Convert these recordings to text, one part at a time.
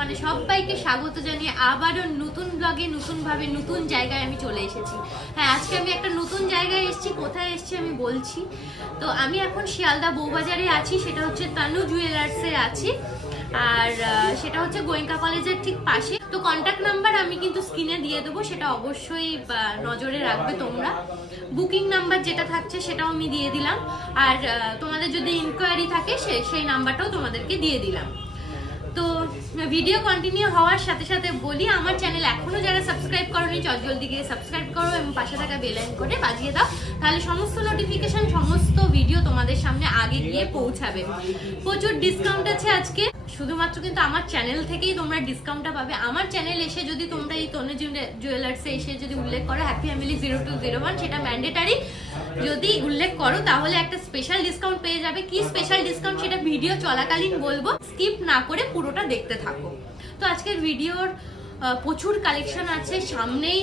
মানে সবাইকে স্বাগত জানিয়ে আবারও নতুন ব্লগে নতুনভাবে নতুন জায়গায় আমি চলে এসেছি। হ্যাঁ, আজকে আমি একটা নতুন জায়গায় এসেছি। কোথায় এসেছি আমি বলছি। তো আমি এখন শিয়ালদা বউবাজারে আছি, সেটা হচ্ছে তানু জুয়েলার্সে আছি, আর সেটা হচ্ছে গোয়েঙ্কা কলেজের ঠিক পাশে। তো কন্ট্যাক্ট নাম্বার আমি কিন্তু স্ক্রিনে দিয়ে দেবো, সেটা অবশ্যই নজরে রাখবে তোমরা। বুকিং নাম্বার যেটা থাকছে সেটাও আমি দিয়ে দিলাম, আর তোমাদের যদি ইনকোয়ারি থাকে সেই নাম্বারটাও তোমাদেরকে দিয়ে দিলাম। তো ভিডিও কন্টিনিউ হওয়ার সাথে সাথে বলি, আমার চ্যানেল এখনো যারা সাবস্ক্রাইব করোনি জলদি গিয়ে সাবস্ক্রাইব করো এবং পাশে থাকা বেল আইকন করে বাজিয়ে দাও, তাহলে সমস্ত নোটিফিকেশন সমস্ত ভিডিও তোমাদের সামনে আগে গিয়ে পৌঁছাবে। প্রচুর ডিসকাউন্ট আছে আজকে, শুধুমাত্র কিন্তু আমার চ্যানেল থেকেই তোমরা ডিসকাউন্টটা পাবে। আমার চ্যানেল এসে যদি তোমরা এই তনু জুয়েলার্সে এসে যদি উল্লেখ করো হ্যাপি ফ্যামিলি 0201, সেটা ম্যান্ডেটারি, যদি উল্লেখ করো তাহলে একটা স্পেশাল ডিসকাউন্ট পেয়ে যাবে। কি স্পেশাল ডিসকাউন্ট সেটা ভিডিও চলাকালীন বলবো, স্কিপ না করে পুরোটা দেখতে থাকো। তো আজকের ভিডিওর প্রচুর কালেকশন আছে, সামনেই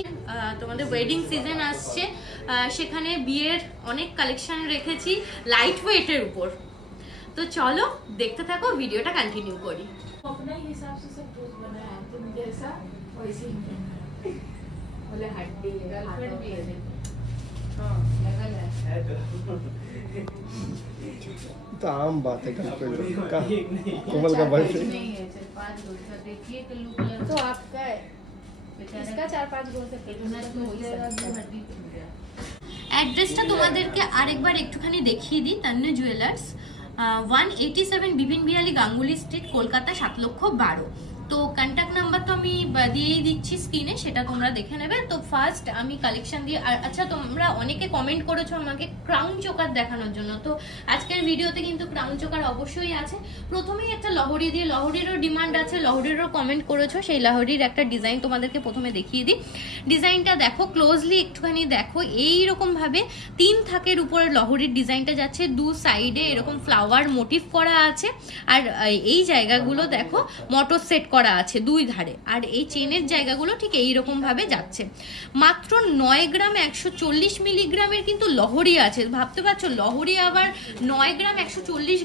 তোমাদের ওয়েডিং সিজন আসছে, সেখানে বিয়ের অনেক কালেকশন রেখেছি লাইট ওয়েটের উপর। তো চলো দেখতে থাকো, ভিডিওটা কন্টিনিউ করি। तो आम बात है का कोमल का बॉयफ्रेंड तो आपका इसका 4-5 गोल से অ্যাড্রেসটা তোমাদেরকে আরেকবার একটুখানি দেখিয়ে দিই। Tannu jewellers, 187 Bipin Behali Ganguly street, Kolkata 7,12,000। তো কন্ট্যাক্ট নাম্বার তো আমি দিয়েই দিচ্ছি স্ক্রিনে, সেটা তোমরা দেখে নেবে। তো ফার্স্ট আমি কালেকশন দিয়ে, আচ্ছা তোমরা অনেকে কমেন্ট করেছো আমাকে ক্রাউন চোকার দেখানোর জন্য, তো আজকের ভিডিওতে কিন্তু ক্রাউন চোকার অবশ্যই আছে। প্রথমেই একটা লহরি দিয়ে, লহরিরও ডিমান্ড আছে, লহরিরও কমেন্ট করেছো, সেই লহরির একটা ডিজাইন তোমাদেরকে প্রথমে দেখিয়ে দিই। ডিজাইনটা দেখো ক্লোজলি, একটুখানি দেখো, এইরকম ভাবে 3 থাকের উপরে লহরির ডিজাইনটা যাচ্ছে, দু সাইডে এরকম ফ্লাওয়ার মোটিভ করা আছে, আর এই জায়গাগুলো দেখো মোটর সেট করা আছে 2 ধারে, আর এই চেনের জায়গাগুলো ঠিক এইরকম ভাবে যাচ্ছে। মাত্র 9 গ্রাম 140 মিলিগ্রামের কিন্তু লহরি আছে। ভাবতে পারছো লহরি আবার 9 গ্রাম 140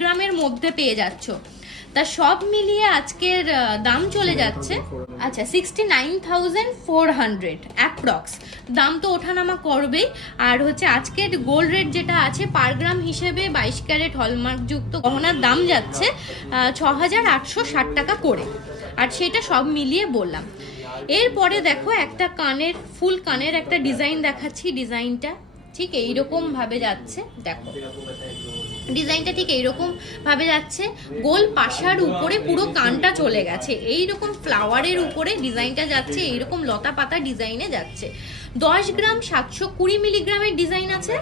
গ্রামের মধ্যে পেয়ে যাচ্ছ। তা সব মিলিয়ে আজকের দাম চলে যাচ্ছে, আচ্ছা 69,400 অ্যাপ্রক্স। দাম তো ওঠানামা করবেই। আর হচ্ছে আজকের গোল্ড রেট যেটা আছে পার গ্রাম হিসেবে 22 ক্যারেট হলমার্ক যুক্ত গহনার দাম যাচ্ছে 6,860 টাকা করে, আর সেটা সব মিলিয়ে বললাম। এরপরে দেখো একটা কানের, ফুল কানের একটা ডিজাইন দেখাচ্ছি। ডিজাইনটা ঠিক এইরকম ভাবে যাচ্ছে, দেখো ডিজাইনটা ঠিক এইরকম ভাবে যাচ্ছে, গোল পাশার উপরে পুরো কানটা চলে গেছে, এইরকম ফ্লাওয়ারের উপরে ডিজাইনটা যাচ্ছে, এইরকম লতা পাতা ডিজাইনে যাচ্ছে। 10 গ্রাম 720 মিলিগ্রামের ডিজাইন আছে,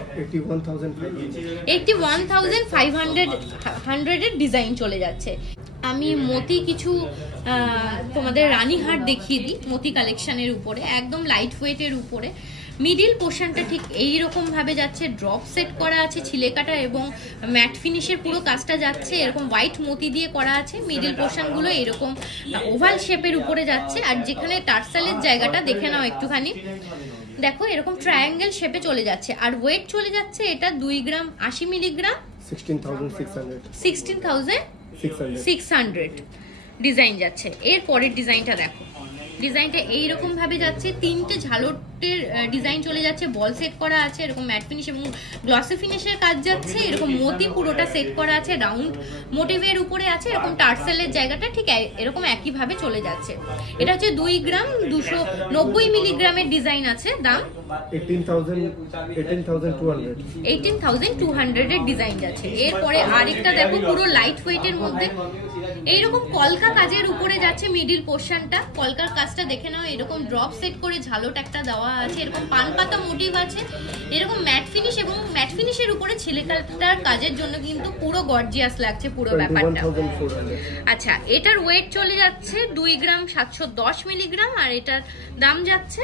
81,500 এর ডিজাইন চলে যাচ্ছে। আমি মতি কিছু তোমাদের রানীহাট দেখিয়ে দিই, মতি কালেকশনের উপরে একদম লাইট ওয়েটের উপরে। মিডিল পোর্শনটা ঠিক এইরকম ভাবে যাচ্ছে, ড্রপ সেট করা আছে, ছিলে কাটা এবং ম্যাট ফিনিশের পুরো কাজটা যাচ্ছে, এরকম হোয়াইট মতি দিয়ে করা আছে। মিডিল পোর্শনগুলো এরকম ওভাল শেপের উপরে যাচ্ছে, আর যেখানে টার্সালের জায়গাটা দেখে নাও একটুখানি, দেখো এরকম ট্রায়াঙ্গেল শেপে চলে যাচ্ছে। আর ওয়েট চলে যাচ্ছে এটা 2 গ্রাম 80 মিলিগ্রাম, 16,600 ডিজাইন যাচ্ছে। এর পরের ডিজাইনটা দেখো, ডিজাইনটা এইরকম ভাবে যাচ্ছে, 3টে ঝালটের ডিজাইন চলে যাচ্ছে, বল সেট করা আছে, এরকম ম্যাট ফিনিশ এবং গ্লসি ফিনিশের কাজ যাচ্ছে, এরকম মতি পুরোটা সেট করা আছে, রাউন্ড মোটিভের উপরে আছে, এরকম টার্সেলের জায়গাটা ঠিক এরকম একই ভাবে চলে যাচ্ছে। এটা হচ্ছে 2 গ্রাম 290 মিলিগ্রামের ডিজাইন আছে, দাম 18,200 এর ডিজাইন যাচ্ছে। এরপরে আরেকটা দেখো পুরো লাইট ওয়েটের মধ্যে এইরকম কলকা কাজের উপরে যাচ্ছে, মিডিল পোর্শনটা কলকার কাজটা দেখে নাও, এরকম ড্রপ সেট করে ঝালট একটা দেওয়া আছে, এরকম পান পাতা মোটিভ আছে, এরকম ম্যাট ফিনিশ এবং ম্যাট ফিনিশের উপরে ছিলেকাটার কাজের জন্য কিন্তু পুরো গর্জিয়াস লাগছে পুরো ব্যাপারটা। আচ্ছা এটার ওয়েট চলে যাচ্ছে 2 গ্রাম 710 মিলিগ্রাম, আর এটার দাম যাচ্ছে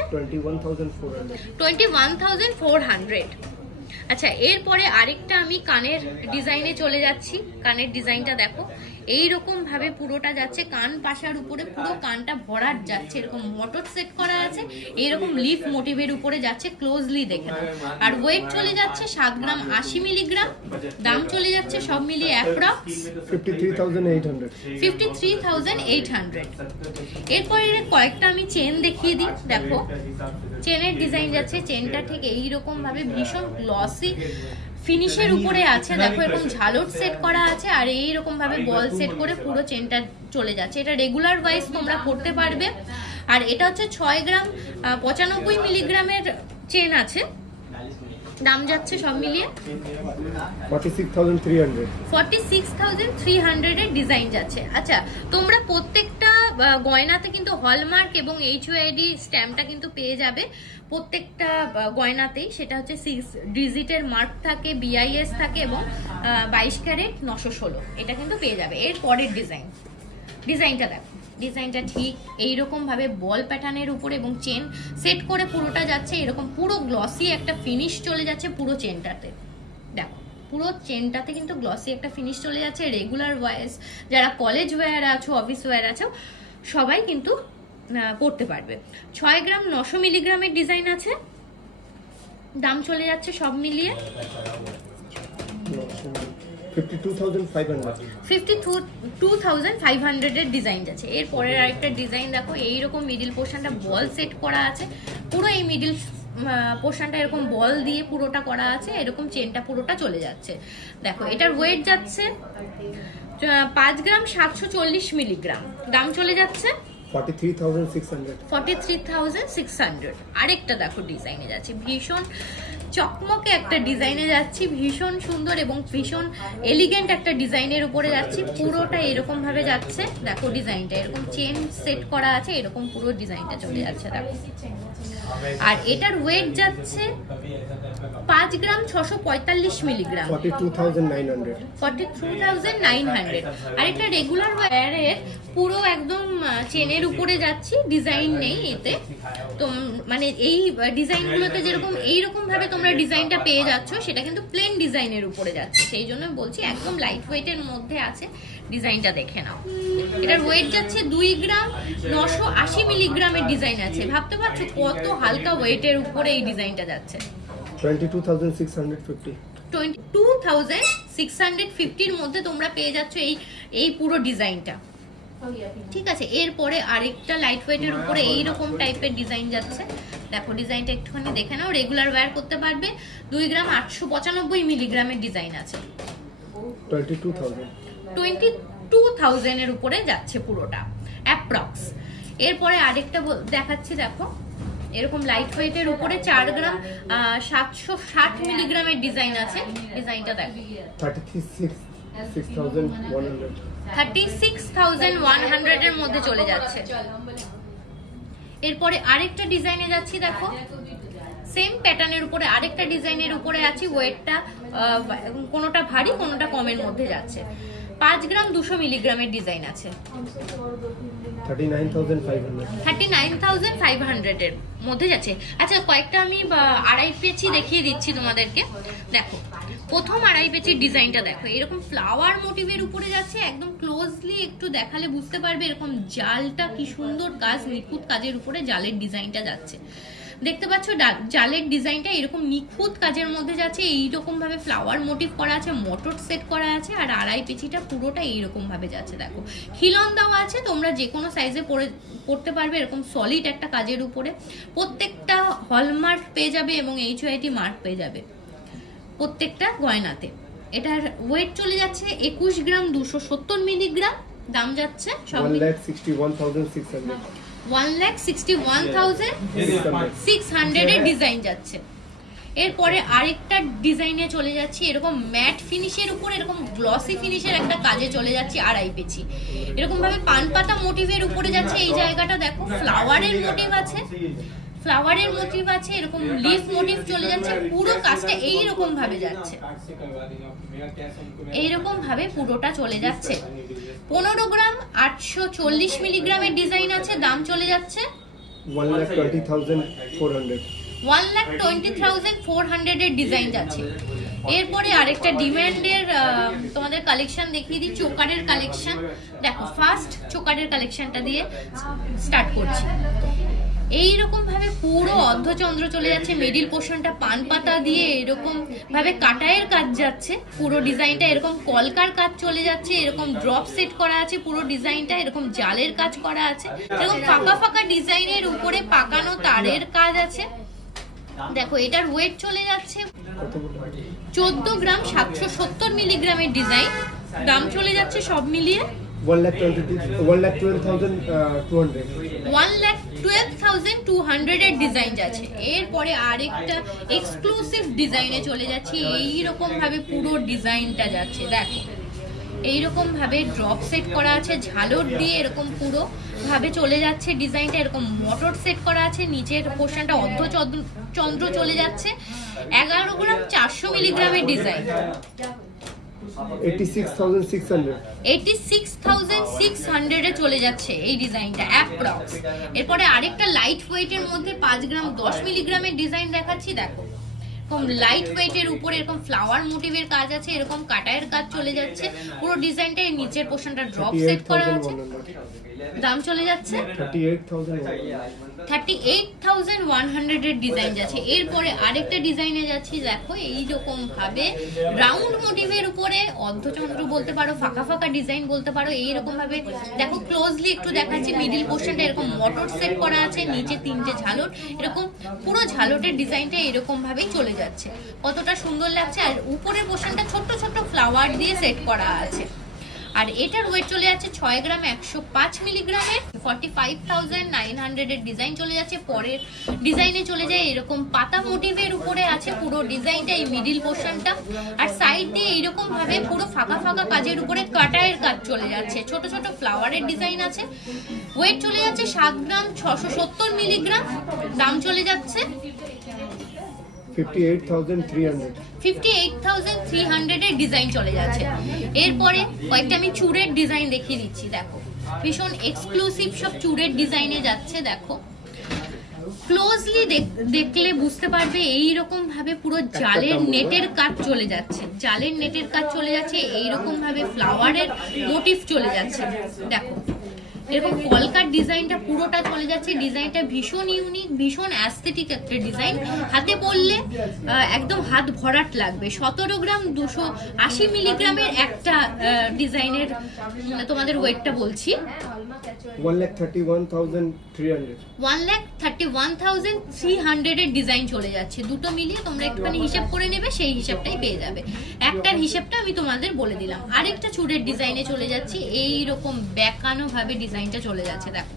21,400। আচ্ছা এরপরে আরেকটা আমি কানের ডিজাইনে চলে যাচ্ছি। কানের ডিজাইনটা দেখো এইরকম ভাবে পুরোটা যাচ্ছে, কান পাশার উপরে পুরো কানটা ভরাট যাচ্ছে, এরকম মোটর সেট করা আছে, এরকম লিফ মোটিভের উপরে যাচ্ছে, ক্লোজলি দেখে নাও। আর ওয়েট চলে যাচ্ছে 7 গ্রাম 80 মিলিগ্রাম, দাম চলে যাচ্ছে সব মিলিয়ে অ্যাপ্রক্স 53,800। এরপরে কয়েকটা আমি চেন দেখিয়ে দিই। দেখো চেনের ডিজাইন যাচ্ছে, চেনটা ঠিক এইরকম ভাবে ভীষণ গ্লসি ফিনিশের উপরে আছে। দেখো এরকম ঝালর সেট করা আছে আর এইরকম ভাবে বল সেট করে পুরো চেনটা চলে যাচ্ছে। এটা রেগুলার ওয়াইজ তোমরা করতে পারবে। আর এটা হচ্ছে 6 গ্রাম 95 মিলিগ্রামের চেন আছে, দাম যাচ্ছে সব মিলিয়ে 46,300 এর ডিজাইন যাচ্ছে। আচ্ছা তোমরা প্রত্যেকটা গয়নাতে কিন্তু হলমার্ক এবং HYD স্ট্যাম্পটা কিন্তু পেয়ে যাবে প্রত্যেকটা গয়নাতেই। সেটা হচ্ছে 6 ডিজিটের মার্ক থাকে, BIS থাকে এবং 22 ক্যারেট 916, এটা কিন্তু পেয়ে যাবে। এর পরের ডিজাইনটা দেখো, ডিজাইনটা ঠিক এইরকম ভাবে বল প্যাটার্নের উপরে এবং চেন সেট করে পুরোটা যাচ্ছে, এরকম পুরো গ্লসি একটা ফিনিশ চলে যাচ্ছে পুরো চেনটাতে। দেখো পুরো চেনটাতে কিন্তু গ্লসি একটা ফিনিশ চলে যাচ্ছে। রেগুলার ওয়াইজ যারা কলেজ ওয়্যার আছো, অফিস ওয়্যার আছো, সবাই কিন্তু পড়তে পারবে। 6 গ্রাম 900 মিলিগ্রামের ডিজাইন আছে, দাম চলে যাচ্ছে সব মিলিয়ে 52,500 এর ডিজাইন আছে। এর পরের আরেকটা ডিজাইন দেখো, এইরকম মিডিল পোর্শনটা বল সেট করা আছে, পুরো এই মিডিল পোর্শনটা এরকম বল দিয়ে পুরোটা করা আছে, এরকম চেনটা পুরোটা চলে যাচ্ছে। দেখো এটার ওয়েট যাচ্ছে 5 গ্রাম 740 মিলিগ্রাম, দাম চলে যাচ্ছে 43,600। আরেকটা দেখো ডিজাইনে যাচ্ছে, ভীষণ চকমকে একটা ডিজাইনে যাচ্ছি, ভীষণ সুন্দর এবং ভীষণ এলিগেন্ট একটা ডিজাইনের উপরে যাচ্ছি। পুরোটা এরকম ভাবে যাচ্ছে, দেখো ডিজাইনটা এরকম চেন সেট করা আছে, এরকম পুরো ডিজাইনটা চলে যাচ্ছে দেখো। আর এটার ওয়েট যাচ্ছে 5 গ্রাম 645 মিলিগ্রাম, 42,900। আর এটা রেগুলার ওয়্যারের পুরো একদম চেনের উপরে যাচ্ছি, ডিজাইন নেই এতে। তো মানে এই ডিজাইনগুলোতে যেরকম এইরকম ভাবে তোমরা ডিজাইনটা পেয়ে যাচ্ছ, সেটা কিন্তু প্লেন ডিজাইনের উপরে যাচ্ছে, সেই জন্য বলছি একদম লাইট ওয়েটের মধ্যে আছে। ডিজাইনটা দেখে নাও, এটার ওয়েট যাচ্ছে 2 গ্রাম 980 মিলিগ্রামের ডিজাইন আছে। ভাবতে পারছো কত হালকা ওয়েটের উপরে এই ডিজাইনটা যাচ্ছে। 22,650 এর মধ্যে তোমরা পেয়ে যাচ্ছ এই পুরো ডিজাইনটা, ঠিক আছে। এরপরে আরেকটা লাইট ওয়েটের উপরে এইরকম টাইপের ডিজাইন যাচ্ছে। দেখো ডিজাইনটা একটুখানি দেখে নাও, রেগুলার ওয়্যার করতে পারবে। 2 গ্রাম 895 মিলিগ্রামের ডিজাইন আছে, 22,000 এর উপরে যাচ্ছে পুরোটা অ্যাপ্রক্স। এরপরে আরেকটা দেখাচ্ছি, দেখো এরকম লাইট ওয়েটের উপরে 4 গ্রাম 760 মিলিগ্রামের ডিজাইন আছে। ডিজাইনটা দেখো 36,100 এর মধ্যে চলে যাচ্ছে। এরপরে আরেকটা ডিজাইনে যাচ্ছি, দেখো সেম প্যাটার্নের উপরে আরেকটা ডিজাইনের উপরে আছে। ওয়েটটা কোনোটা ভারী কোনোটা কমের মধ্যে যাচ্ছে। 5 গ্রাম 200 মিলিগ্রামের ডিজাইন আছে, 39,500 এর মধ্যে যাচ্ছে। আচ্ছা কয়েকটা আমি আড়াই পেঁচি দেখিয়ে দিচ্ছি তোমাদেরকে। দেখো প্রথম আড়াই পেঁচির ডিজাইনটা দেখো, এরকম ফ্লাওয়ার মোটিভের উপরে যাচ্ছে, একদম ক্লোজলি একটু দেখালে বুঝতে পারবে এরকম জালটা কি সুন্দর কাজ, নিখুঁত কাজের উপরে জালের ডিজাইনটা যাচ্ছে। দেখতে পাচ্ছ জালের ডিজাইনটা এরকম নিখুঁত কাজের মধ্যে যাচ্ছে, এইরকম ভাবে ফ্লাওয়ার মোটিভ করা আছে, মোটর সেট করা আছে। আর আড়াই পেঁচিটা পুরোটা এইরকম ভাবে যাচ্ছে। দেখো খিলন দেওয়া আছে, তোমরা যে কোনো সাইজে পড়তে পারবে, এরকম সলিড একটা কাজের উপরে। প্রত্যেকটা হলমার্ক পেয়ে যাবে এবং HYD মার্ক পেয়ে যাবে প্রত্যেকটা গয়নাতে। এটার ওয়েট চলে যাচ্ছে 21 গ্রাম 270 মিলিগ্রাম, দাম যাচ্ছে 1,61,600 এর ডিজাইন যাচ্ছে। এরপরে আরেকটা ডিজাইনে চলে যাচ্ছি, এরকম ম্যাট ফিনিশের উপর এরকম গ্লসি ফিনিশের একটা কাজে চলে যাচ্ছি আড়াই পেঁচি। এরকম ভাবে পান পাতা মোটিভের উপরে যাচ্ছে। এই জায়গাটা দেখো ফ্লাওয়ারের মোটিভ আছে, এরকম লিফ মোটিভ চলে যাচ্ছে। পুরো কাজটা এইরকম ভাবে যাচ্ছে, এইরকম ভাবে পুরোটা চলে যাচ্ছে। 15 গ্রাম 840 মিলিগ্রামের ডিজাইন আছে, দাম চলে যাচ্ছে 1,20,400 এর ডিজাইন যাচ্ছে। এরপরে আরেকটা ডিমান্ডের তোমাদের কালেকশন দেখিয়ে দিই, চোকারের কালেকশন। দেখো ফার্স্ট চোকারের কালেকশনটা দিয়ে স্টার্ট করছি। এইরকম ভাবে পুরো অর্ধচন্দ্র চলে যাচ্ছে, মিডিল পোর্শনটা পান পাতা দিয়ে এরকম ভাবে কাটায়ের কাজ যাচ্ছে, পুরো ডিজাইনটা এরকম কলকার কাজ চলে যাচ্ছে, এরকম ড্রপ সেট করা আছে, পুরো ডিজাইনটা এরকম জালের কাজ করা আছে, এরকম ফাঁকা ফাঁকা ডিজাইনের উপরে পাকানো তারের কাজ আছে। দেখো এটার ওয়েট চলে যাচ্ছে 14 গ্রাম 770 মিলিগ্রামের ডিজাইন, দাম চলে যাচ্ছে সব মিলিয়ে 1,12,200 এর ডিজাইন আছে। এরপরে আরেকটা এক্সক্লুসিভ ডিজাইনে চলে যাচ্ছে, এইরকম ভাবে পুরো ডিজাইনটা যাচ্ছে। দেখো এইরকম ভাবে ড্রপ সেট করা আছে, ঝালর দিয়ে এরকম পুরো ভাবে চলে যাচ্ছে ডিজাইনটা, এরকম মোটর সেট করা আছে, নিচের পোর্শনটা অর্ধচন্দ্র চলে যাচ্ছে। 11 গ্রাম 400 মিলিগ্রামের ডিজাইন, 86,600 এ চলে যাচ্ছে এই ডিজাইনটা অ্যাপ্রক্স। এরপরে আরেকটা লাইট ওয়েটের মধ্যে 5 গ্রাম 10 মিলিগ্রামের ডিজাইন দেখাচ্ছি। দেখো এরকম লাইট ওয়েটের উপরে এরকম ফ্লাওয়ার মোটিভের কাজ আছে, এরকম কাটায়ের কাজ চলে যাচ্ছে, পুরো ডিজাইনটা এর নিচের পোর্শনটা ড্রপ সেট করা আছে, দাম চলে যাচ্ছে 38,100 এর ডিজাইন যাচ্ছে। এরপরে আরেকটা ডিজাইনে যাচ্ছি। দেখো এইরকম ভাবে রাউন্ড মোটিভের উপরে অর্ধচন্দ্র বলতে পারো, ফাঁকা ফাঁকা ডিজাইন বলতে পারো, এইরকম ভাবে দেখো ক্লোজলি একটু দেখাচ্ছি। মিডিল পোর্শনটা এরকম মোটর সেট করা আছে, নিচে 3টে ঝালর, এরকম পুরো ঝালরের ডিজাইনটা এরকম ভাবেই চলে যাচ্ছে, কতটা সুন্দর লাগছে। আর উপরের পোর্শনটা ছোট্ট ছোট্ট ফ্লাওয়ার দিয়ে সেট করা আছে। আর এটার ওয়েট চলে যাচ্ছে 6 গ্রাম 105 মিলিগ্রামের, 45,900 এর ডিজাইন চলে যাচ্ছে। পরের ডিজাইনে চলে যায় এরকম পাতা মোটিভের উপরে আছে পুরো ডিজাইনটা, এই মিডিল পোর্শনটা, আর সাইড দিয়ে এইরকম ভাবে পুরো ফাঁকা ফাঁকা কাজের উপরে কাটায়ের কাজ চলে যাচ্ছে, ছোট ছোট ফ্লাওয়ারের ডিজাইন আছে। ওয়েট চলে যাচ্ছে 7 গ্রাম 670 মিলিগ্রাম, দাম চলে যাচ্ছে 58,300 এর ডিজাইন চলে যাচ্ছে। এরপরে কয়েকটা আমি চূড়ের ডিজাইন দেখিয়ে দিচ্ছি। দেখো ভীষণ এক্সক্লুসিভ সব চূড়ের ডিজাইনে যাচ্ছে। দেখো ক্লোজলি দেখলে বুঝতে পারবে এইরকম ভাবে পুরো জালের নেটের কাজ চলে যাচ্ছে, জালের নেটের কাজ চলে যাচ্ছে, এইরকম ভাবে ফ্লাওয়ারের মোটিভ চলে যাচ্ছে। দেখো এরকম কলকার ডিজাইনটা পুরোটা চলে যাচ্ছে, ডিজাইনটা ভীষণ ইউনিক, ভীষণ অ্যাস্থেটিক একটা ডিজাইন, হাতে পরলে একদম হাত ভরাট লাগবে। 17 গ্রাম 280 মিলিগ্রামের একটা ডিজাইনের তোমাদের ওয়েটটা বলছি 1,31,300 এর ডিজাইন চলে যাচ্ছে। দুটো মিলিয়ে তোমরা একটুখানি হিসাব করে নেবে, সেই হিসাবটাই পেয়ে যাবে। একটার হিসাবটা আমি তোমাদের বলে দিলাম। আরেকটা চূড়ের ডিজাইনে চলে যাচ্ছি, এইরকম বেঁকানো ভাবে ডিজাইনটা চলে যাচ্ছে। দেখো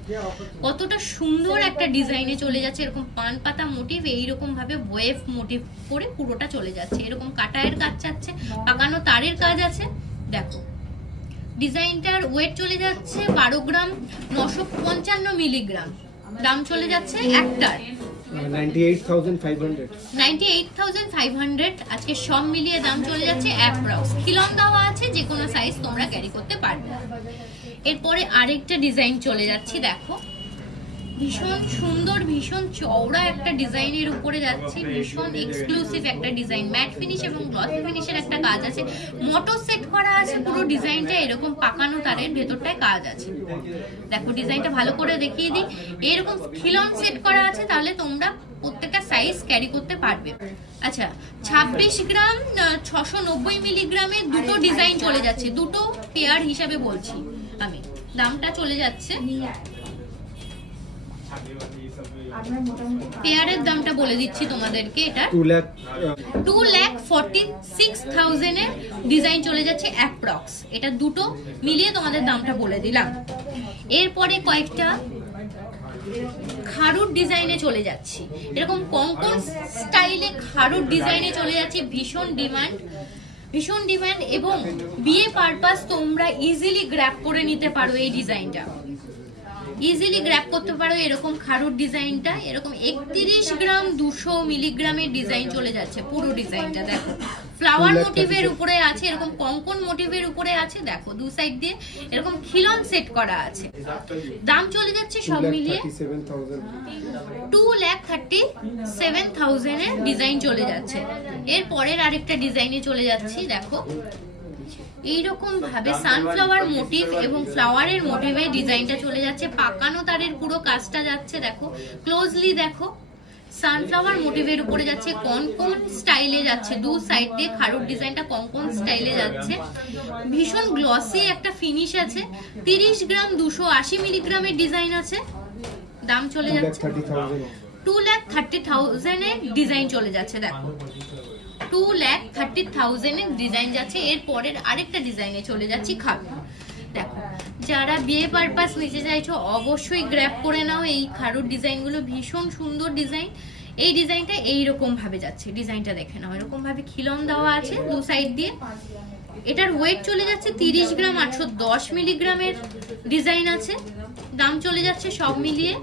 কতটা সুন্দর একটা ডিজাইনে চলে যাচ্ছে, এরকম পান পাতা মোটিভ, এইরকম ভাবে ওয়েভ মোটিভ করে পুরোটা চলে যাচ্ছে, এরকম কাটায়ের কাজ যাচ্ছে, পাকানো তারের কাজ আছে। দেখো ডিজাইনটার ওয়েট চলে যাচ্ছে 12 গ্রাম 955 মিলিগ্রাম, দাম চলে যাচ্ছে একটার 98,500। আজকে সব মিলিয়ে দাম চলে যাচ্ছে অ্যাপ্রক্স। খিলন দেওয়া আছে, যে কোনো সাইজ তোমরা ক্যারি করতে পারবে। এরপরে আরেকটা ডিজাইন চলে যাচ্ছি। দেখো ভীষণ সুন্দর, ভীষণ চওড়া একটা ডিজাইনের উপরে যাচ্ছি, ভীষণ এক্সক্লুসিভ একটা ডিজাইন, ম্যাট ফিনিশ এবং গ্লসি ফিনিশের একটা কাজ আছে, মোটর সেট করা আছে, পুরো ডিজাইনটা এরকম পাকানো তারের ভেতরটায় কাজ আছে। দেখো ডিজাইনটা ভালো করে দেখিয়ে দিই, এরকম খিলন সেট করা আছে, তাহলে তোমরা প্রত্যেকটা সাইজ ক্যারি করতে পারবে। আচ্ছা 26 গ্রাম 690 মিলিগ্রামের দুটো ডিজাইন চলে যাচ্ছে, দুটো পেয়ার হিসাবে বলছি আমি, দামটা চলে যাচ্ছে, পেয়ারের দামটা বলে দিচ্ছি তোমাদেরকে, এটা 2,46,000 এর ডিজাইন চলে যাচ্ছে অ্যাপ্রক্স। এটা দুটো মিলিয়ে তোমাদের দামটা বলে দিলাম। এরপরে কয়েকটা খারুর ডিজাইনে চলে যাচ্ছি, এরকম কঙ্কন স্টাইলে খারুর ডিজাইনে চলে যাচ্ছে, ভীষণ ডিমান্ড, ভীষণ ডিমান্ড, এবং বিয়ে পারপাস তোমরা ইজিলি গ্র্যাব করে নিতে পারো এই ডিজাইনটা। ইজিলি গ্র্যাব করতে পারো এরকম খারুর ডিজাইনটা। এরকম 31 গ্রাম 200 মিলিগ্রামের ডিজাইন চলে যাচ্ছে পুরো ডিজাইনটা। দেখো ফ্লাওয়ার মোটিভের উপরে আছে, এরকম কঙ্কন মোটিভের উপরে আছে। দেখো দু সাইড দিয়ে এরকম খিলন সেট করা আছে। দাম চলে যাচ্ছে সব মিলিয়ে 2,37,000 এর ডিজাইন চলে যাচ্ছে। এর পরের আরেকটা ডিজাইনে চলে যাচ্ছি। দেখো এইরকম ভাবে সানফ্লাওয়ার মোটিভ এবং ফ্লাওয়ারের মোটিভে ডিজাইনটা চলে যাচ্ছে। পাকানো তারের পুরো কাজটা যাচ্ছে। দেখো ক্লোজলি দেখো সানফ্লাওয়ার মোটিভের উপরে যাচ্ছে, কনকন স্টাইলে যাচ্ছে। দু সাইড দিয়ে খারুর ডিজাইনটা কনকন স্টাইলে যাচ্ছে। ভীষণ গ্লসি একটা ফিনিশ আছে। 30 গ্রাম 280 মিলিগ্রামের ডিজাইন আছে। দাম চলে যাচ্ছে 2,30,000 এর ডিজাইন চলে যাচ্ছে। দেখো 2,30,000 এর ডিজাইন যাচ্ছে। এর পরের আরেকটা ডিজাইনে চলে যাচ্ছি খারু। দেখো যারা বিয়ে পারপাস নিতে চাইছো অবশ্যই গ্র্যাব করে নাও এই খারুর ডিজাইনগুলো। ভীষণ সুন্দর ডিজাইন। এই ডিজাইনটা এইরকম ভাবে যাচ্ছে। ডিজাইনটা দেখে নাও, এরকম ভাবে খিলন দেওয়া আছে দু সাইড দিয়ে। এটার ওয়েট চলে যাচ্ছে 30 গ্রাম 810 মিলিগ্রামের ডিজাইন আছে। দাম চলে যাচ্ছে সব মিলিয়ে।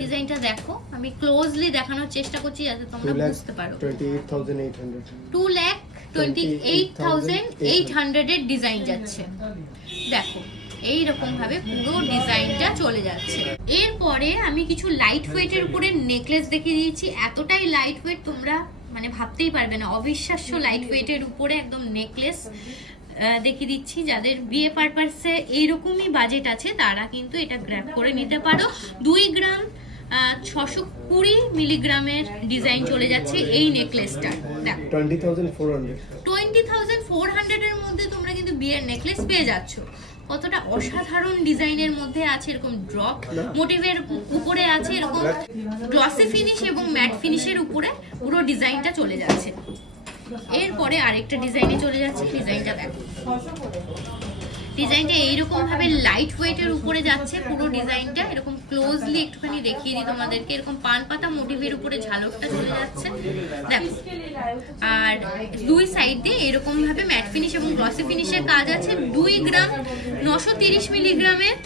ডিজাইনটা দেখো, আমি ক্লোজলি দেখানোর চেষ্টা করছি যাতে তোমরা বুঝতে পারো। 2,28,800 এর ডিজাইন যাচ্ছে। দেখো এইরকম ভাবে পুরো ডিজাইনটা চলে যাচ্ছে। এরপরে আমি কিছু লাইট ওয়েটের উপরে নেকলেস দেখিয়ে দিয়েছি। এতটাই লাইট ওয়েট তোমরা মানে ভাবতেই পারবে না। অবিশ্বাস্য লাইট ওয়েটের উপরে একদম নেকলেস দেখিয়ে দিচ্ছি। যাদের বিয়ে পারপাসে এইরকমই বাজেট আছে তারা কিন্তু এটা গ্র্যাব করে নিতে পারো। 2 গ্রাম 620 মিলিগ্রামের ডিজাইন চলে যাচ্ছে এই নেকলেসটা। দেখো 20,400 এর মধ্যে তোমরা কিন্তু বিয়ের নেকলেস পেয়ে যাচ্ছ। কতটা অসাধারণ ডিজাইনের মধ্যে আছে। এরকম ড্রপ মোটিভের উপরে আছে, এরকম গ্লসি ফিনিশ এবং ম্যাট ফিনিশের উপরে পুরো ডিজাইনটা চলে যাচ্ছে। এরপরে আরেকটা ডিজাইনে চলে যাচ্ছে। ডিজাইনটা দেখো, ডিজাইনটা এইরকম ভাবে লাইট ওয়েটের উপরে যাচ্ছে পুরো ডিজাইনটা। এরকম ক্লোজলি একটুখানি দেখিয়ে দিই তোমাদেরকে। এরকম পান পাতা মোটিভের উপরে ঝালকটা চলে যাচ্ছে। দেখো আর দুই সাইড দিয়ে এরকম ভাবে ম্যাট ফিনিশ এবং গ্লসি ফিনিশের কাজ আছে। 2 গ্রাম 930 মিলিগ্রামের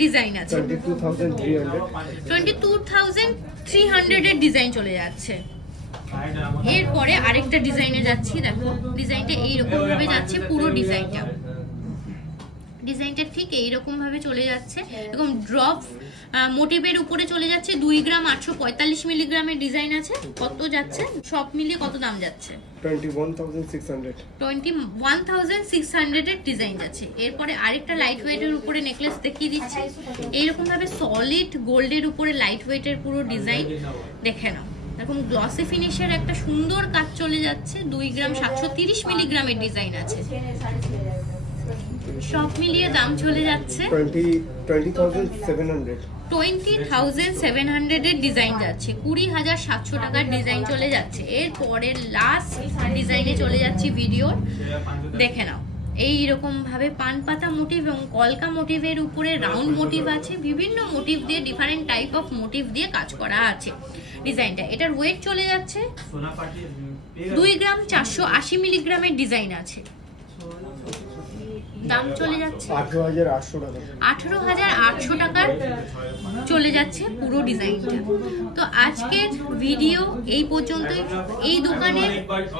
ডিজাইন আছে। 22,300 এর ডিজাইন চলে যাচ্ছে। এরপরে আরেকটা ডিজাইনে যাচ্ছি। দেখো ডিজাইনটা এইরকম ভাবে যাচ্ছে পুরো ডিজাইনটা। ডিজাইনটা ঠিক এইরকম ভাবে চলে যাচ্ছে। এরকম ড্রপ মোটিভের উপরে চলে যাচ্ছে। 2 গ্রাম 845 মিলিগ্রামের ডিজাইন আছে। কত যাচ্ছে সব মিলিয়ে কত দাম যাচ্ছে? 21,600 এর ডিজাইন যাচ্ছে। এরপরে আরেকটা লাইট ওয়েটের উপরে নেকলেস দেখিয়ে দিচ্ছি। এইরকম ভাবে সলিড গোল্ডের উপরে লাইট ওয়েটের পুরো ডিজাইন দেখে নাও। এরকম গ্লসি ফিনিশের একটা সুন্দর কাজ চলে যাচ্ছে। 2 গ্রাম 730 মিলিগ্রামের ডিজাইন আছে। সব মিলিয়ে দাম চলে যাচ্ছে 20,700 এর ডিজাইন যাচ্ছে। 20,700 টাকার ডিজাইন চলে যাচ্ছে। এরপরে লাস্ট ডিজাইনে চলে যাচ্ছি ভিডিওর। দেখে নাও এইরকম ভাবে পান পাতা মোটিভ এবং কলকা মোটিভের উপরে রাউন্ড মোটিভ আছে। বিভিন্ন মোটিভ দিয়ে ডিফারেন্ট টাইপ অফ মোটিভ দিয়ে কাজ করা আছে ডিজাইনটা। এটার ওয়েট চলে যাচ্ছে 2 গ্রাম 480 মিলিগ্রামের ডিজাইন আছে। দাম চলে যাচ্ছে 18,800 টাকার চলে যাচ্ছে পুরো ডিজাইনটা। তো আজকের ভিডিও এই পর্যন্তই। এই দোকানের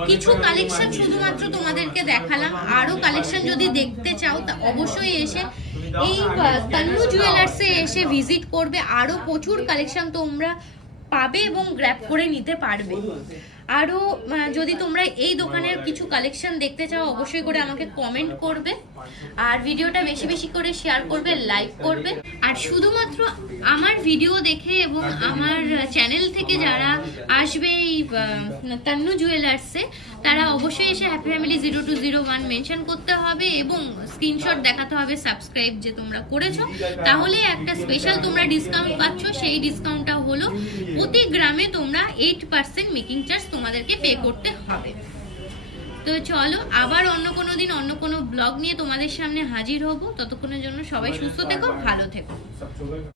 কিছু কালেকশন শুধুমাত্র তোমাদেরকে দেখালাম। আরো কালেকশন যদি দেখতে চাও তা অবশ্যই এসে এই তন্নু জুয়েলার্সে এসে ভিজিট করবে। আরো প্রচুর কালেকশন তোমরা পাবে এবং গ্র্যাব করে নিতে পারবে। আরো যদি তোমরা এই দোকানের কিছু কালেকশন দেখতে চাও অবশ্যই করে আমাকে কমেন্ট করবে। আর ভিডিওটা বেশি বেশি করে শেয়ার করবে, লাইক করবে। আর শুধুমাত্র আমার ভিডিও দেখে এবং আমার চ্যানেল থেকে যারা আসবে এই তন্নু জুয়েলার্সে তারা অবশ্যই এসে হ্যাপি ফ্যামিলি 0201 মেনশন করতে হবে এবং স্ক্রিনশট দেখাতে হবে সাবস্ক্রাইব যে তোমরা করেছো। তাহলে একটা স্পেশাল তোমরা ডিসকাউন্ট পাচ্ছ। সেই ডিসকাউন্টটা হলো প্রতি গ্রামে তোমরা 8% মেকিং চার্জ তোমাদেরকে পে করতে হবে। তো চলো আবার অন্য কোনো দিন অন্য কোনো ব্লগ নিয়ে তোমাদের সামনে হাজির হব। ততক্ষণের জন্য সবাই সুস্থ থেকো, ভালো থেকো।